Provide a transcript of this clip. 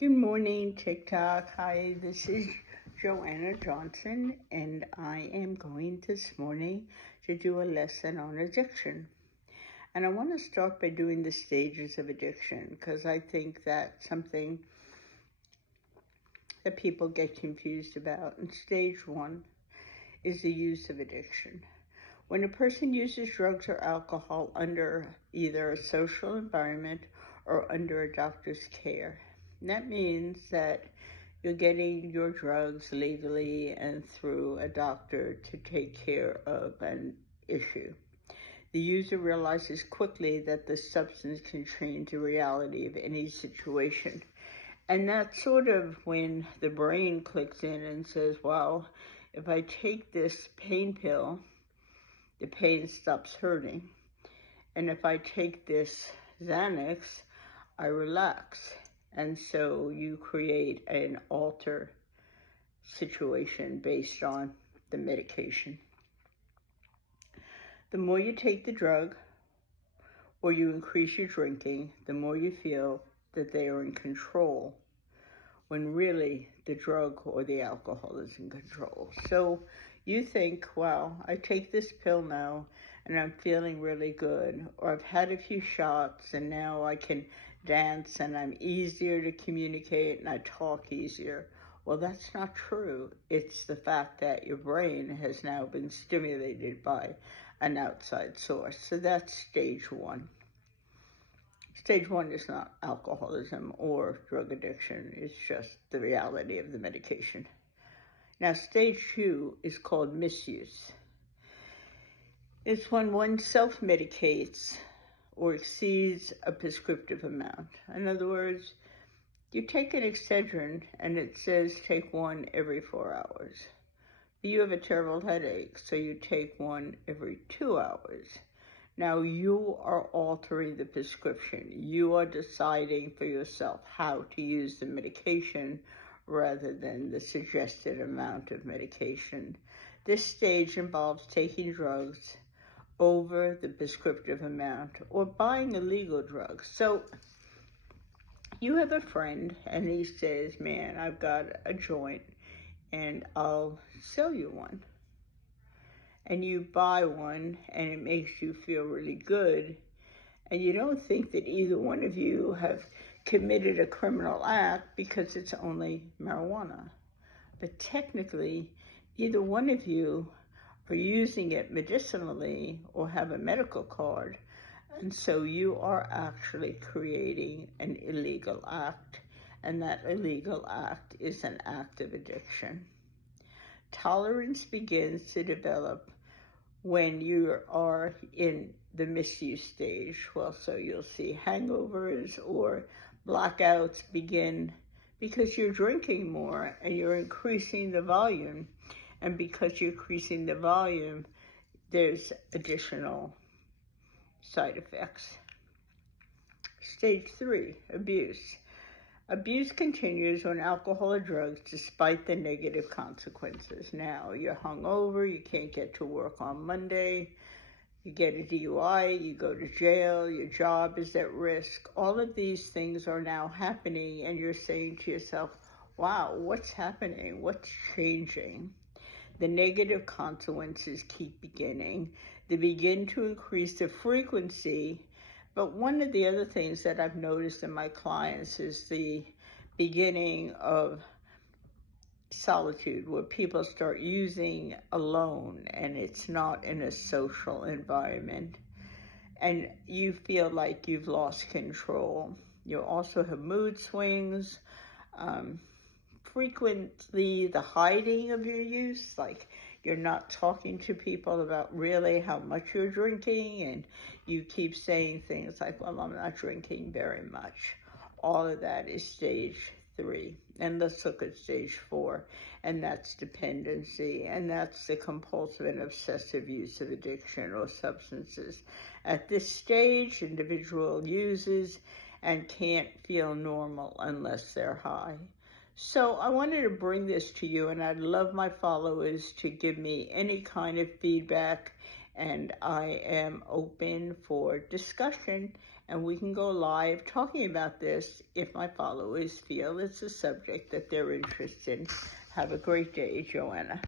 Good morning, TikTok. Hi, this is Joanna Johnson, and I am going this morning to do a lesson on addiction. And I want to start by doing the stages of addiction because I think that's something that people get confused about. And stage one is the use of addiction. When a person uses drugs or alcohol under either a social environment or under a doctor's care, that means that you're getting your drugs legally and through a doctor to take care of an issue. The user realizes quickly that the substance can change the reality of any situation. And that's sort of when the brain clicks in and says, well, if I take this pain pill, the pain stops hurting. And if I take this Xanax, I relax. And so you create an alter situation based on the medication. The more you take the drug or you increase your drinking, the more you feel that they are in control, when really the drug or the alcohol is in control. So you think, wow, I take this pill now and I'm feeling really good, or I've had a few shots and now I can dance and I'm easier to communicate and I talk easier. Well, that's not true. It's the fact that your brain has now been stimulated by an outside source. So that's stage one. Stage one is not alcoholism or drug addiction. It's just the reality of the medication. Now, stage two is called misuse. It's when one self-medicates or exceeds a prescriptive amount. In other words, you take an Excedrin and it says take one every 4 hours. You have a terrible headache, so you take one every 2 hours. Now you are altering the prescription. You are deciding for yourself how to use the medication rather than the suggested amount of medication. This stage involves taking drugs over the prescriptive amount or buying illegal drugs. So you have a friend and he says, man, I've got a joint and I'll sell you one. And you buy one and it makes you feel really good. And you don't think that either one of you have committed a criminal act because it's only marijuana. But technically, either one of you are using it medicinally or have a medical card. And so you are actually creating an illegal act. And that illegal act is an act of addiction. Tolerance begins to develop when you are in the misuse stage. Well, so you'll see hangovers or blackouts begin because you're drinking more and you're increasing the volume. And because you're increasing the volume, there's additional side effects. Stage three, abuse. Abuse continues when alcohol or drugs, despite the negative consequences. Now, you're hungover, you can't get to work on Monday, you get a DUI, you go to jail, your job is at risk. All of these things are now happening, and you're saying to yourself, wow, what's happening? What's changing? The negative consequences keep beginning. They begin to increase the frequency. But one of the other things that I've noticed in my clients is the beginning of solitude, where people start using alone and it's not in a social environment. And you feel like you've lost control. You also have mood swings, frequently the hiding of your use, like you're not talking to people about really how much you're drinking, and you keep saying things like, well, I'm not drinking very much. All of that is stage three. And let's look at stage four, and that's dependency, and that's the compulsive and obsessive use of addiction or substances. At this stage, individual uses and can't feel normal unless they're high. So I wanted to bring this to you, and I'd love my followers to give me any kind of feedback, and I am open for discussion and we can go live talking about this if my followers feel it's a subject that they're interested in. Have a great day, Joanna.